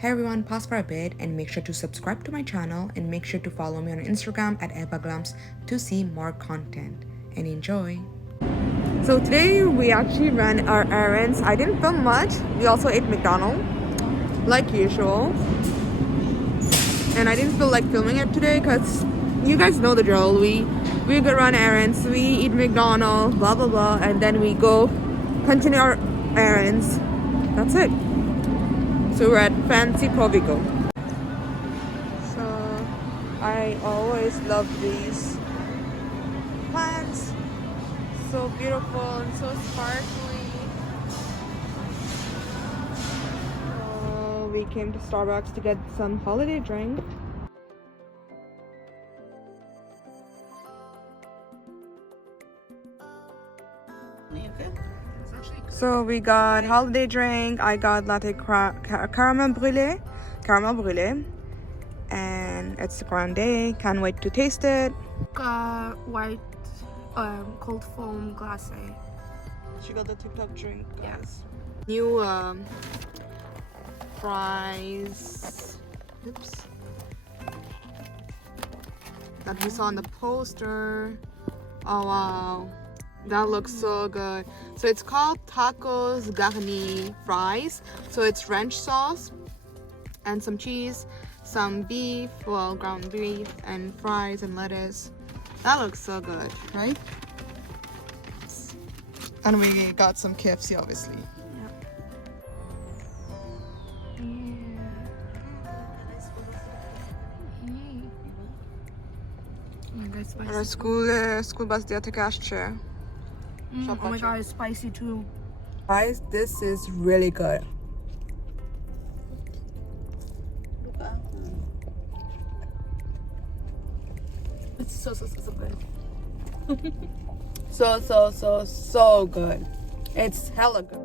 Hey everyone, pause for a bit and make sure to subscribe to my channel and make sure to follow me on Instagram at Eva to see more content. And enjoy! So today we actually ran our errands. I didn't film much. We also ate McDonald's like usual. And I didn't feel like filming it today because you guys know the drill. We go run errands, we eat McDonald's, blah blah blah, and then we go continue our errands. That's it. So we're at Fancy Provigo. So I always love these plants. So beautiful and so sparkly. So we came to Starbucks to get some holiday drink. So we got holiday drink. I got latte caramel brulee, and it's grande. Can't wait to taste it. White cold foam glace. She got the TikTok drink, guys. Yeah. New fries. Oops. That we saw on the poster. Oh wow. That looks so good. So it's called tacos garni fries. So it's ranch sauce and some cheese, some beef, well, ground beef, and fries and lettuce. That looks so good, right? And we got some KFC, obviously. Our school bus there to Castre. Oh my god, it's spicy too. Guys, this is really good. It's so good. So good. It's hella good.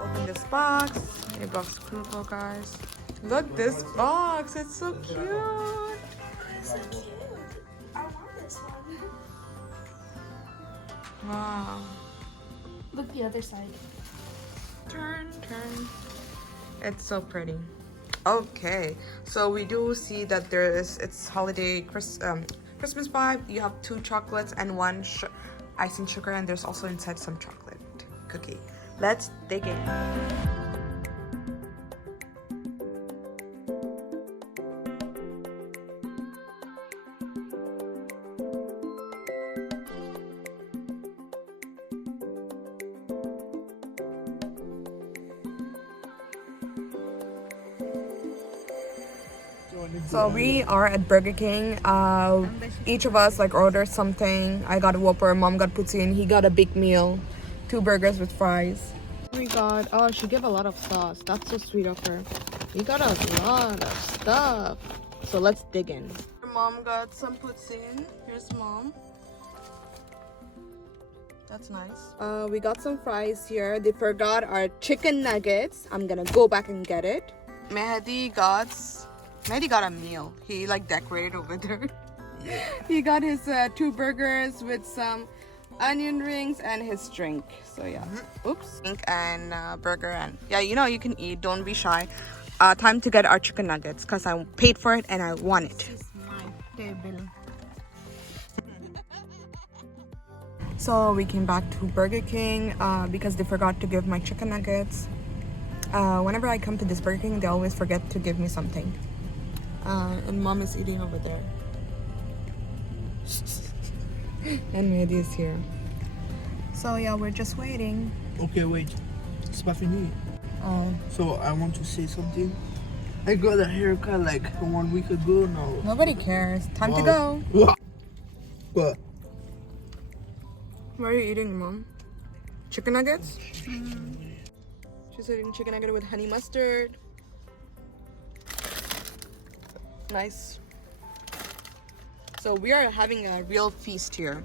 Open this box. A box purple, guys. Look, this box. It's so cute. It's so cute. I want this one. Wow. Look the other side. Turn. It's so pretty. Okay, so we do see that it's holiday Christmas vibe. You have 2 chocolates and 1 icing sugar, and there's also inside some chocolate cookie. Let's dig in. So we are at Burger King. Each of us ordered something. I got a Whopper, Mom got poutine, he got a big meal, 2 burgers with fries. We got, oh, she gave a lot of sauce. That's so sweet of her. We got a lot of stuff. So let's dig in. Mom got some poutine. Here's Mom. That's nice. We got some fries here. They forgot our chicken nuggets. I'm gonna go back and get it. Mehdi got a meal. He decorated over there. Yeah. He got his 2 burgers with some onion rings and his drink. So yeah. Oops. Drink and burger, and yeah, you can eat. Don't be shy. Time to get our chicken nuggets because I paid for it and I want it. This is my table. So we came back to Burger King because they forgot to give my chicken nuggets. Whenever I come to this Burger King, they always forget to give me something. And Mom is eating over there. And Mehdi is here. So yeah, we're just waiting. Okay, wait. It's pas fini. Oh. So I want to say something. I got a haircut 1 week ago now. Nobody cares. Time to go. What? What are you eating, Mom? Chicken nuggets? She's eating chicken nugget with honey mustard. Nice. So we are having a real feast here.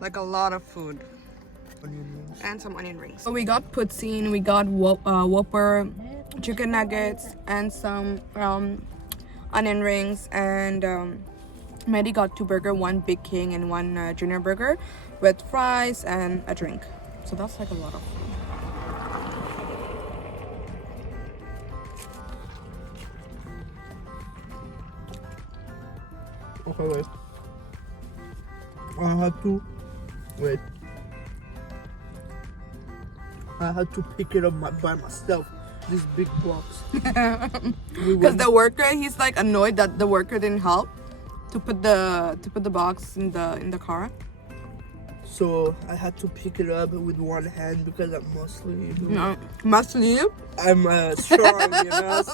A lot of food. Onion rings. And some onion rings. So we got poutine, we got Whopper, chicken nuggets, and some onion rings. And Maddie got 2 burgers, 1 Big King and 1 junior burger with fries and a drink. So that's like a lot of food. Okay, wait. I had to pick it up by myself. This big box. Because the worker, he's like annoyed that the worker didn't help to put the box in the car. So I had to pick it up with one hand because I'm muscly. No, muscly. I'm strong,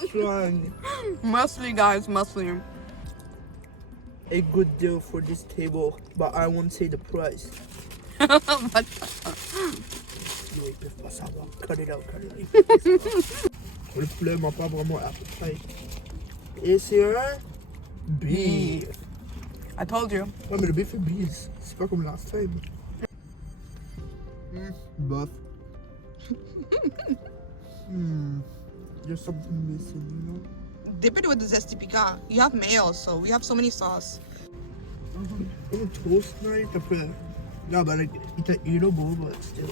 strong. Muscly, guys, muscly. A good deal for this table, but I won't say the price. But Cut it out. Le poulet m'a pas vraiment appétit. Et c'est un beef. I told you. Ouais, mais le beef est beef. C'est pas comme last time. Buff. There's something missing, you know? Dip it with the zesty piquant. You have mayo, so we have so many sauce. Oh, toast night après. No, but like, it's eatable, but still.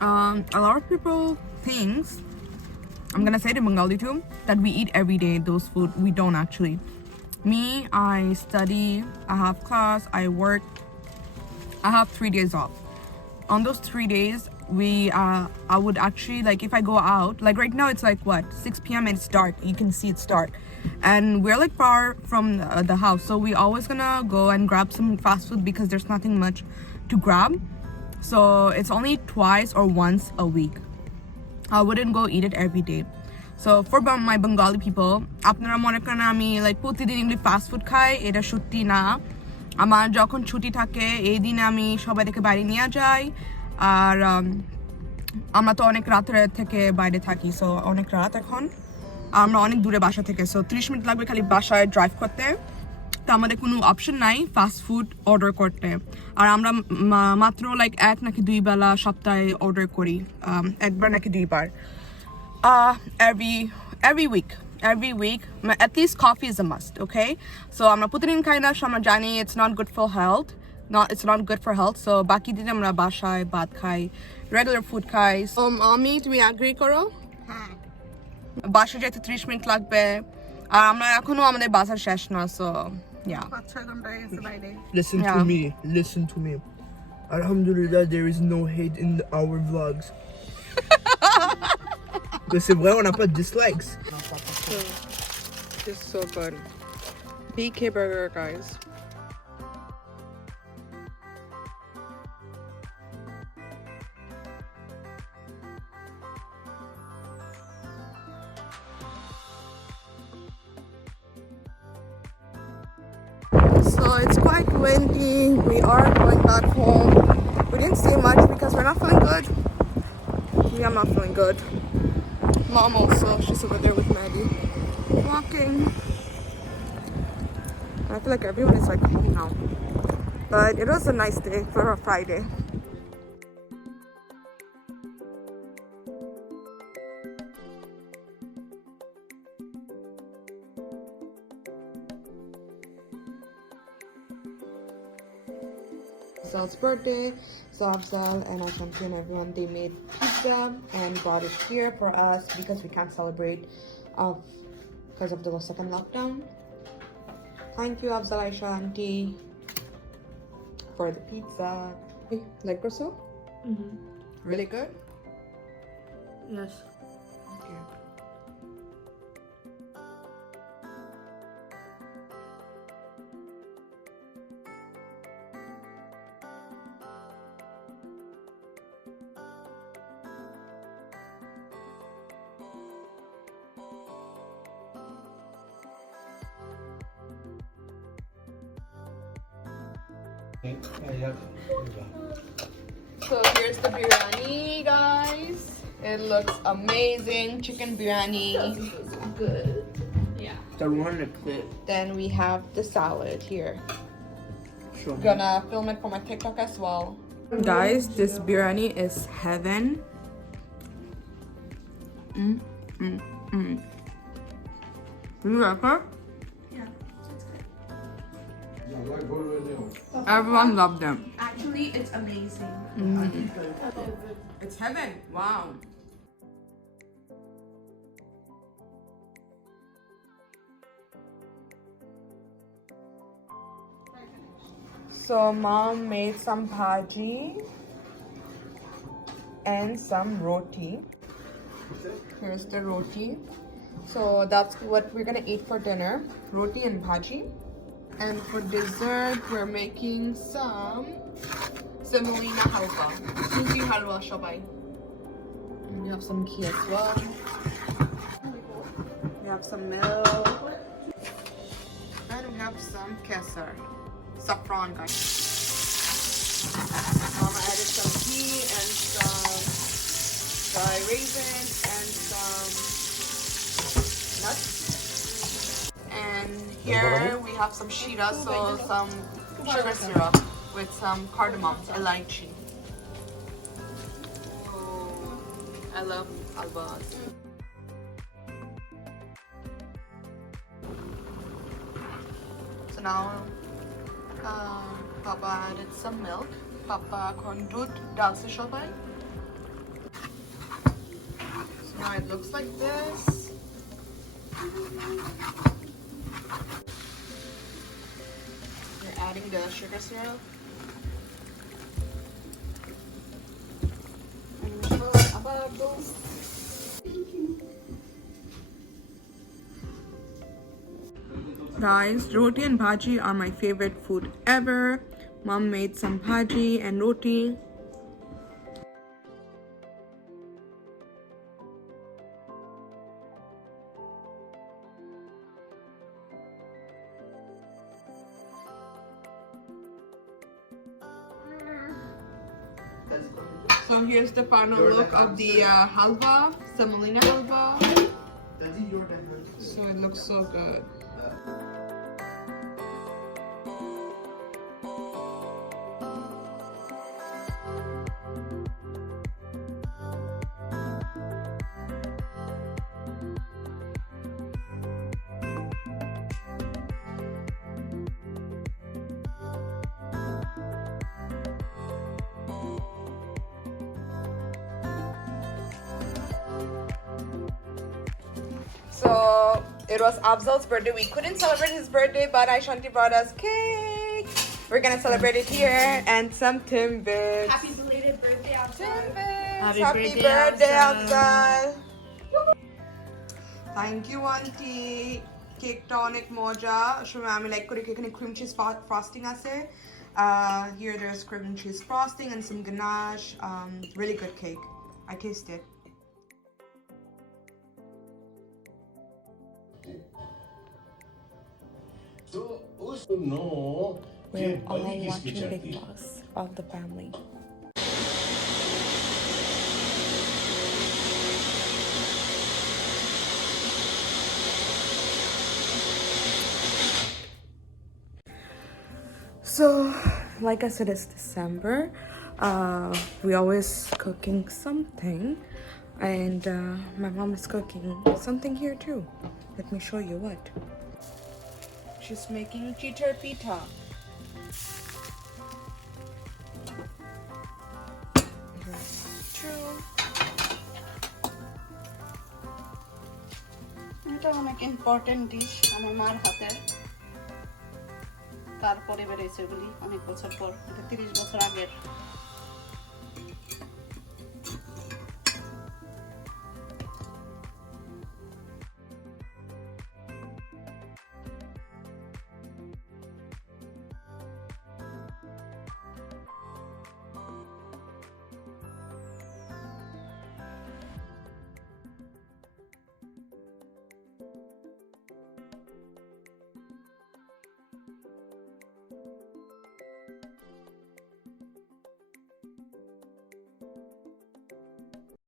A lot of people thinks, I'm gonna say it in Bengali too, that we eat every day those food. We don't actually. Me, I study, I have class, I work. I have 3 days off. On those 3 days, I would actually, like, if I go out, like right now it's like what, 6 p.m. and it's dark. You can see it's dark, and we're like far from the house, so we always gonna go and grab some fast food because there's nothing much to grab. So it's only twice or once a week. I wouldn't go eat it every day. So for my Bengali people, আপনারা মনে করেন আমি like প্রতিদিন এগুলি fast food খাই, এটা সত্যি না। আমার যখন ছুটি থাকে এই দিনে আমি সবাইকে বাইরে নিয়ে যাই, আর আমরা তো অনেক রাতের থেকে বাইরে থাকি, সো অনেক রাত এখন, আমরা অনেক দূরে বাসা থেকে, সো 30 মিনিট লাগবে খালি বাসায় ড্রাইভ করতে। তো আমাদের কোনো অপশন নাই ফাস্ট ফুড অর্ডার করতে, আর আমরা মাত্র লাইক 1 নাকি 2 বেলা সপ্তাহে অর্ডার করি, একবার নাকি 2 বার, every week. At least coffee is a must, okay? So আমরা প্রতিদিন খাই না, আমরা জানি it's not good for health, so বাকি দিন আমরা বাসায় ভাত খাই, regular food খাই। আমি, তুমি agree করো? হ্যাঁ। বাসায় যেতে 30 মিনিট লাগবে, আর আমরা এখনো আমাদের বাসার শেষ না, so yeah. 5-6 ঘন্টা গেছে বাইরে। Listen to me. Alhamdulillah, there is no hate in our vlogs. C'est vrai, on n'a pas de dislikes. It's so good. BK burger, guys. So it's quite windy. We are going back home. We didn't say much because we're not feeling good. Yeah, I'm not feeling good. Mom also, she's over there with Maddie, walking. I feel like everyone is like home now. But it was a nice day for a Friday. Afzal's birthday, so Afzal and Ashanti and everyone, they made pizza and brought it here for us because we can't celebrate because of the second lockdown. Thank you, Afzal, Ashanti, for the pizza. Like Grosso? Really good? Yes. Okay. So here's the biryani, guys. It looks amazing. Chicken biryani. Good. Yeah. The one that clip. Then we have the salad here. Show me. Gonna film it for my TikTok as well. Guys, this biryani is heaven. You like her? Yeah, it's good. Everyone loved them. Actually, it's amazing. It's heaven. Wow. So mom made some bhaji and some roti. Here's the roti. So that's what we're gonna eat for dinner. Roti and bhaji. And for dessert, we're making some semolina halwa. Suji halwa shobai. And we have some ghee as well. We have some milk. And we have some kesar. Saffron, guys. Mama added some ghee and some dry raisins and some nuts. And here we have some shira, so some sugar syrup with some cardamom, elaichi. Oh, I love halwas. So now Papa added some milk. Papa kon dud dalse shobai. So now it looks like this. We're adding the sugar syrup. Guys, roti and bhaji are my favorite food ever. Mom made some bhaji and roti. So here's the final look of the halwa, semolina halwa. So it looks so good. So it was Afzal's birthday. We couldn't celebrate his birthday, but Aishanti brought us cake. We're gonna celebrate it here and some Timbits. Happy belated birthday, Afzal. Timbits. Happy birthday, Afzal. Thank you, Auntie. Cake tonic moja. Shuma ami like kore cake cream cheese frosting ase. Here there's cream cheese frosting and some ganache. Really good cake. I tasted. तो उसको no We're all watching Big Boss, all the family. So, like I said, it's December. We always cooking something, and my mom is cooking something here too. Let me show you what. She's making chitar pita. True. এটা অনেক important dish আমার মার হাতের তার পরিবারে এসেগুলি অনেক বছর পর 30 বছর আগের